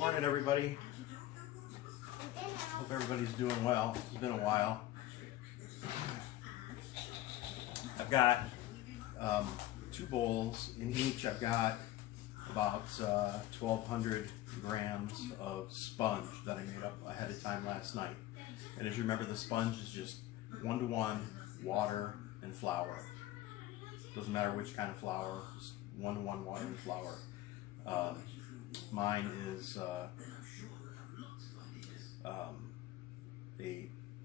Morning, everybody. Hope everybody's doing well. It's been a while. I've got 2 bowls. In each, I've got about 1,200 grams of sponge that I made up ahead of time last night. And as you remember, the sponge is just 1-to-1 water and flour. Doesn't matter which kind of flour, just 1-to-1 water and flour. Mine is a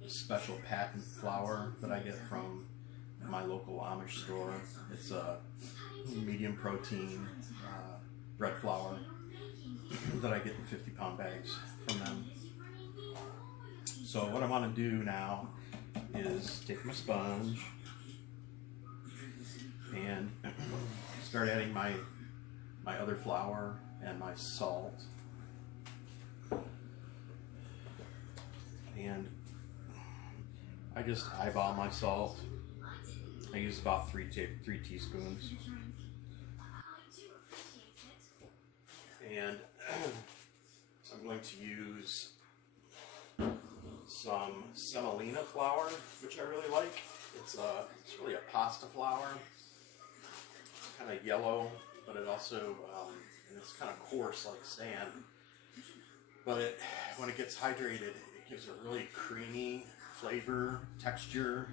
special patent flour that I get from my local Amish store. It's a medium protein bread flour that I get in 50-pound bags from them. So what I want to do now is take my sponge and start adding my other flour and my salt. And I just eyeball my salt. I use about 3 teaspoons. And I'm going to use some semolina flour, which I really like. It's really a pasta flour. It's kind of yellow, but it also and it's kind of coarse like sand. But when it gets hydrated, it gives a really creamy flavor, texture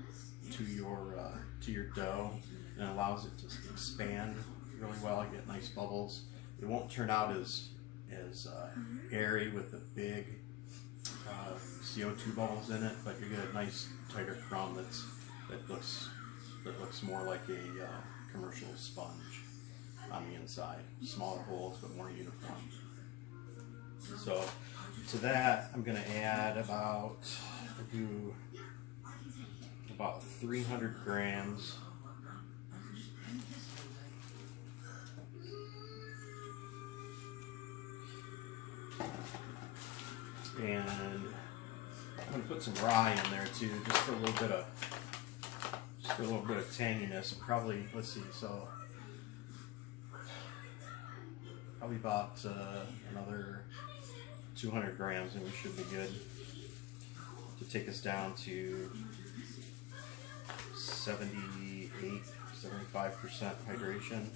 to your dough, and allows it to expand really well. You get nice bubbles. It won't turn out as airy with the big CO2 bubbles in it, but you get a nice tighter crumb that looks more like a commercial sponge on the inside. Smaller holes, but more uniform. So to that, I'm going to add about 300 grams and I'm going to put some rye in there too, just for a little bit of tanginess. Probably, let's see, so probably about another 200 grams, and we should be good to take us down to 75% hydration.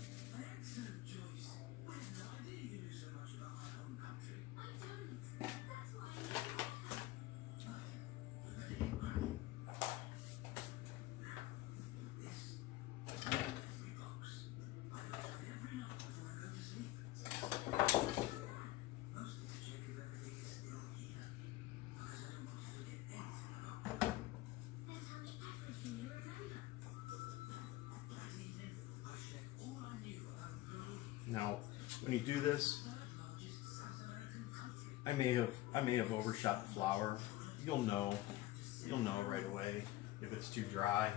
Now, when you do this, I may have overshot the flour. You'll know right away if it's too dry.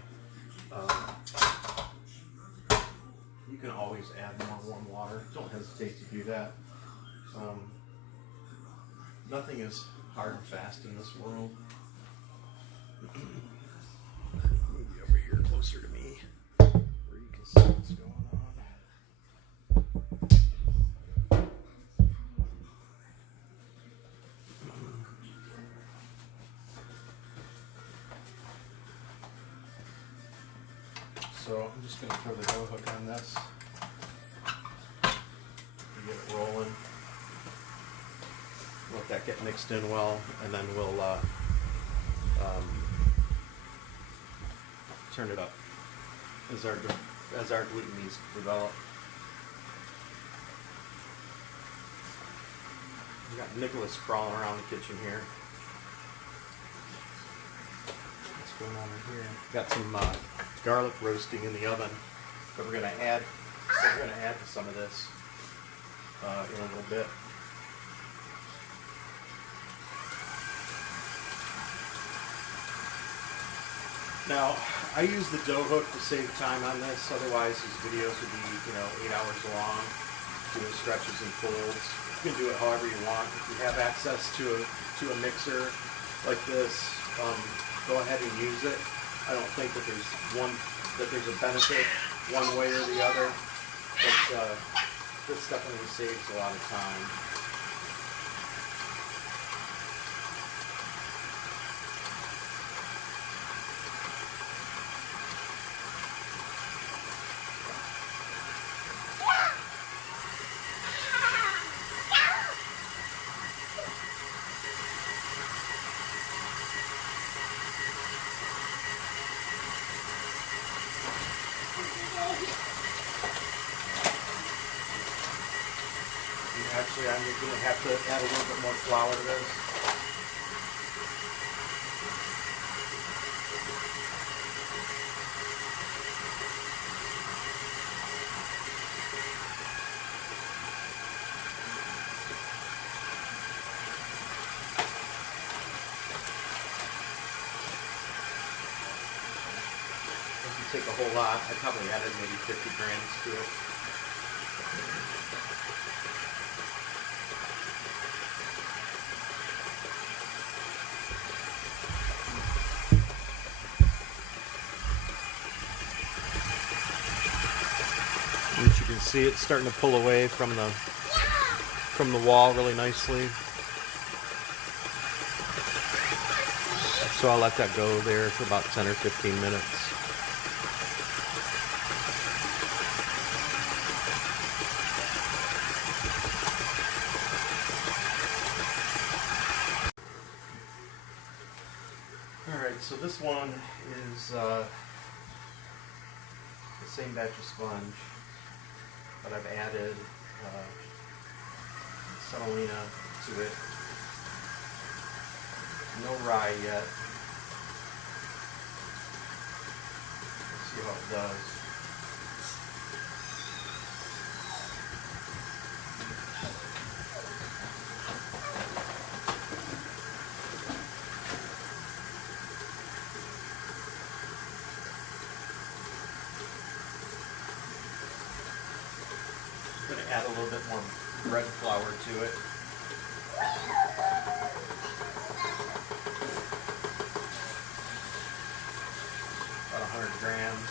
You can always add more warm water. Don't hesitate to do that. Nothing is hard and fast in this world. Move you over here closer to me, where you can see what's going on. So I'm just going to throw the dough hook on this and get it rolling. Let that get mixed in well, and then we'll turn it up as our gluten yeast develop. We got Nicholas crawling around the kitchen here. What's going on in here? Got some garlic roasting in the oven that we're going to add to some of this in a little bit. Now, I use the dough hook to save time on this. Otherwise, these videos would be 8 hours long, doing stretches and folds. You can do it however you want. If you have access to a mixer like this, go ahead and use it. I don't think that there's a benefit one way or the other, but this definitely saves a lot of time. Actually, I'm going to have to add a little bit more flour to this. If you take a whole lot, I probably added maybe 50 grams to it. As you can see, it's starting to pull away from the wall really nicely. So I'll let that go there for about 10 or 15 minutes. Alright, so this one is the same batch of sponge, but I've added semolina to it. No rye yet. Let's see how it does. I'm going to add a little bit more bread flour to it. About 100 grams.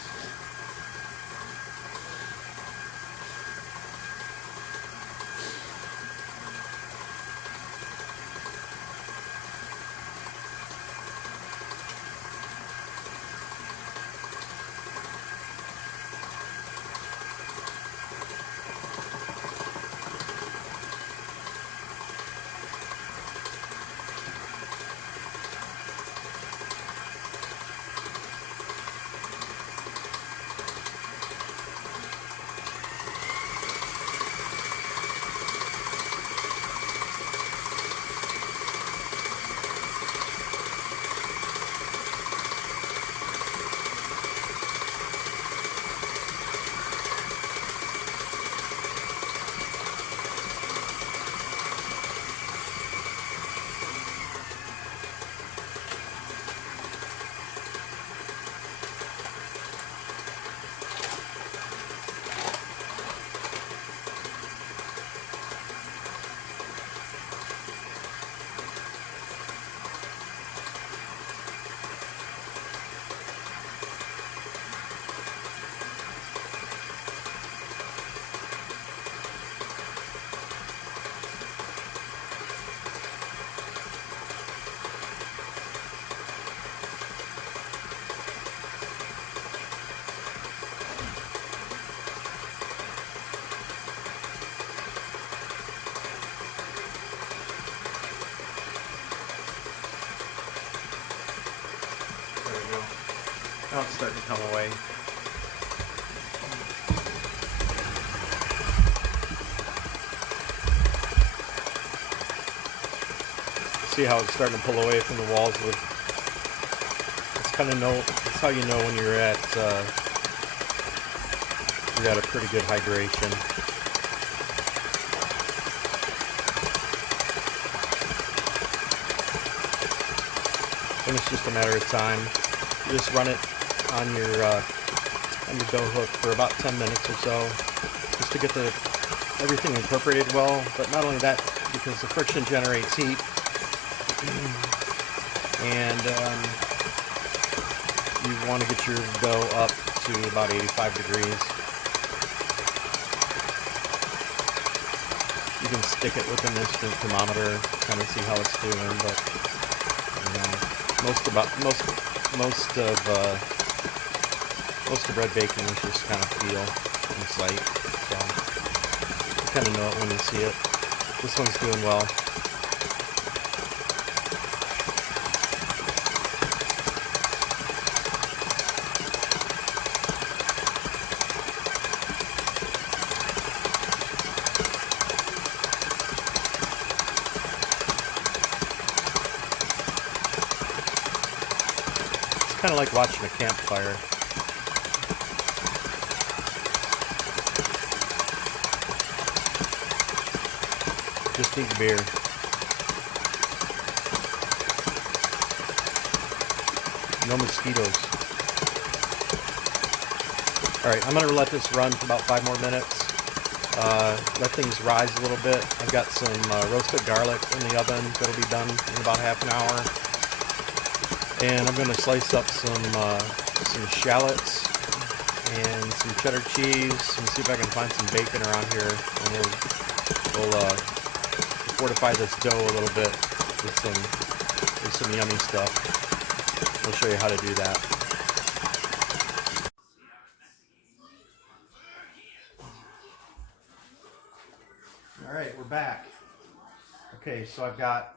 Now it's starting to come away. See how it's starting to pull away from the walls with. It's how you know when you're at a pretty good hydration. And it's just a matter of time. You just run it on your dough hook for about 10 minutes or so, just to get everything incorporated well. But not only that, because the friction generates heat, and you want to get your dough up to about 85 degrees. You can stick it with an instant thermometer, kind of see how it's doing, but you know, most of bread baking is just kind of feel and sight, so you kind of know it when you see it. This one's doing well. kind of like watching a campfire. Just need beer. No mosquitoes. Alright, I'm going to let this run for about 5 more minutes. Let things rise a little bit. I've got some roasted garlic in the oven that'll be done in about half an hour. And I'm going to slice up some shallots and some cheddar cheese and see if I can find some bacon around here. And we'll fortify this dough a little bit with some yummy stuff. We'll show you how to do that. All right, we're back. Okay, so I've got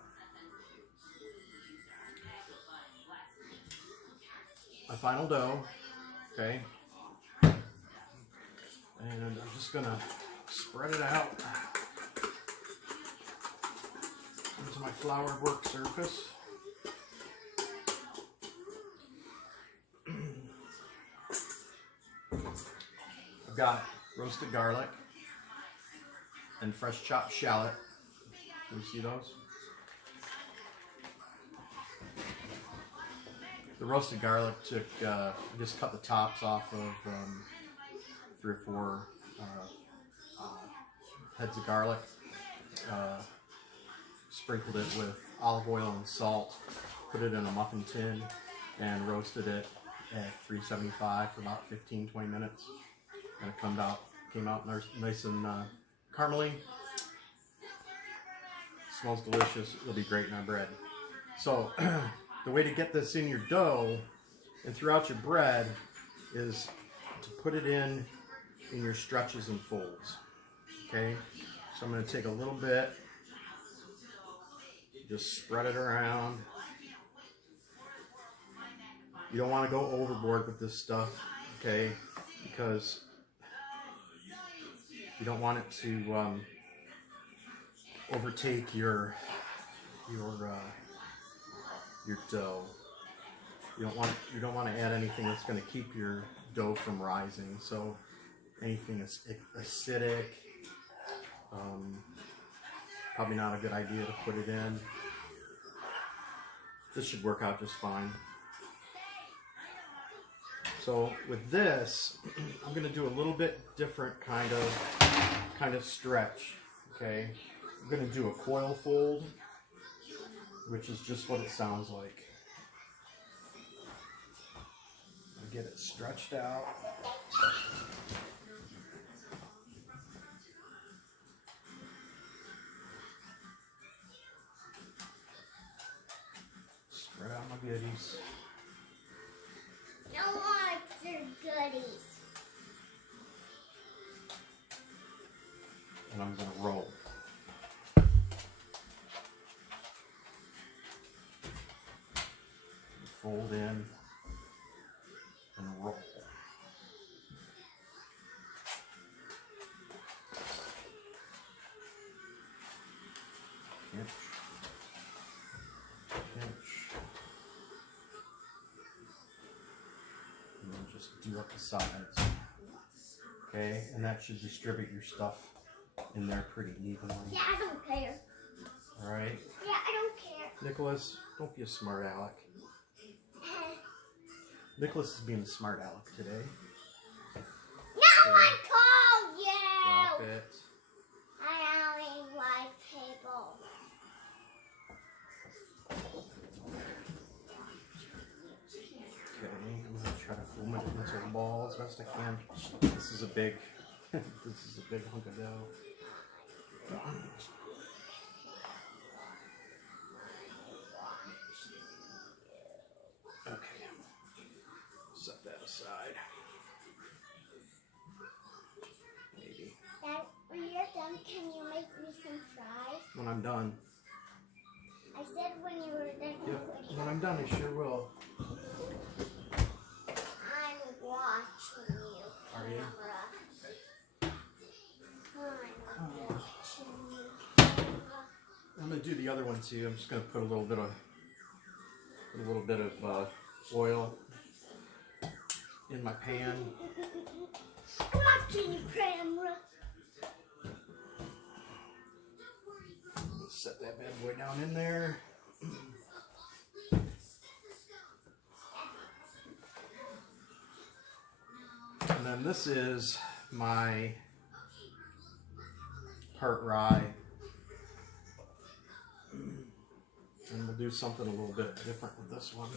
my final dough, okay? And I'm just gonna spread it out into my floured work surface. I've got roasted garlic and fresh chopped shallot. Can you see those? The roasted garlic took, just cut the tops off of 3 or 4 heads of garlic. Sprinkled it with olive oil and salt, put it in a muffin tin, and roasted it at 375 for about 15-20 minutes. And it came out nice and caramely. Smells delicious. It'll be great in our bread. So the way to get this in your dough and throughout your bread is to put it in your stretches and folds. Okay, so I'm going to take a little bit, just spread it around. You don't want to go overboard with this stuff, okay, because you don't want it to overtake your dough. You don't want to add anything that's going to keep your dough from rising. So anything that's acidic, probably not a good idea to put it in. This should work out just fine. So with this, I'm going to do a little bit different kind of stretch. Okay, I'm going to do a coil fold, which is just what it sounds like. I get it stretched out. Spread out my goodies. No more goodies. And I'm going to roll. Fold in and roll. Pinch. Pinch. And then just do up the sides. Okay, and that should distribute your stuff in there pretty evenly. Yeah, I don't care. Alright? Yeah, I don't care. Nicholas, don't be a smart aleck. Nicholas is being a smart aleck today. No, I called you! Drop it. I only like table. Okay, I'm gonna try to foam it into a ball as best I can. This is a big hunk of dough. Okay, set that aside. Maybe. Dad, when you're done, can you make me some fries? When I'm done. I said when you were done. Yep. When I'm done, I sure will. I'm watching you. Are you? I'm watching you. I'm gonna do the other one too. I'm just gonna put a little bit of oil in my pan. Watching your camera. Set that bad boy down in there. And then this is my part rye. And we'll do something a little bit different with this one.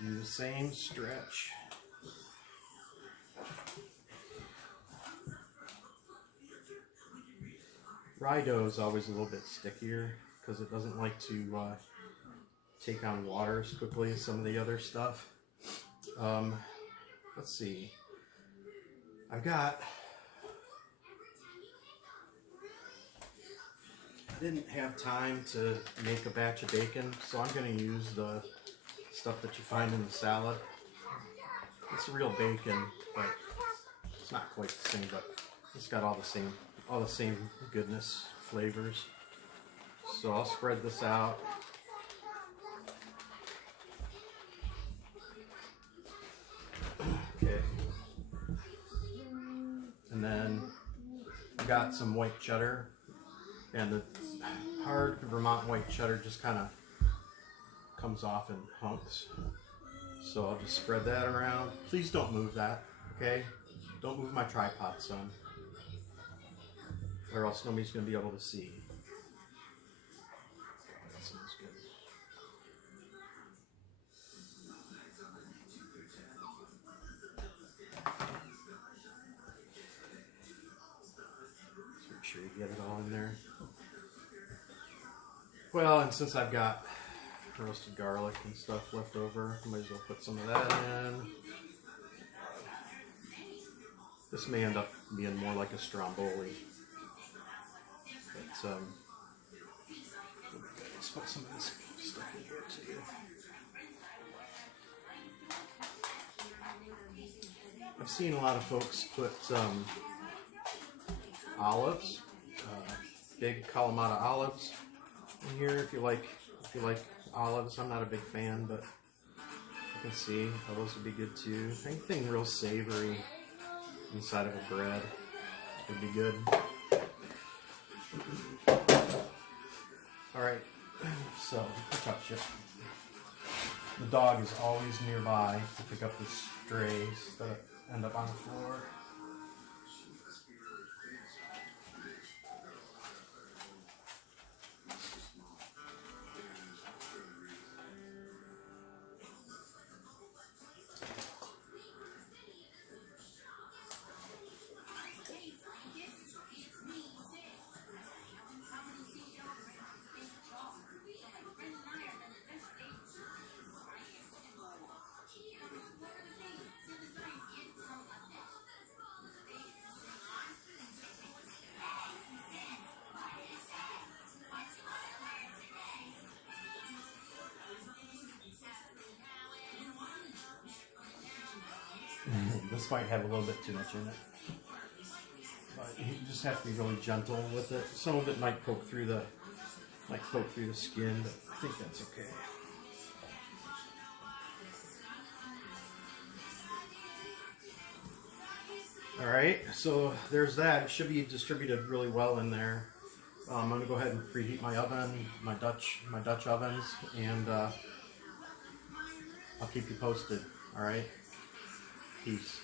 Do the same stretch. Rye dough is always a little bit stickier because it doesn't like to take on water as quickly as some of the other stuff. Let's see. I didn't have time to make a batch of bacon, so I'm going to use the stuff that you find in the salad. It's real bacon, but it's not quite the same, but it's got all the same goodness, flavors. So I'll spread this out. Okay. And then I got some white cheddar, and the hard Vermont white cheddar just kind of comes off in hunks. So I'll just spread that around. Please don't move that, okay? Don't move my tripod, son, or else nobody's going to be able to see. That sounds good. Just make sure you get it all in there. Well, and since I've got roasted garlic and stuff left over, I might as well put some of that in. This may end up being more like a stromboli. But, let's put some of this stuff in here too. I've seen a lot of folks put olives, big Kalamata olives in here if you like olives. I'm not a big fan, but you can see those would be good too. Anything real savory inside of a bread would be good. Alright, so I'll touch it. The dog is always nearby to pick up the strays that end up on the floor. This might have a little bit too much in it, but you just have to be really gentle with it. Some of it might poke through the skin, but I think that's okay. All right, so there's that. It should be distributed really well in there. I'm gonna go ahead and preheat my oven, my Dutch ovens, and I'll keep you posted. All right, peace.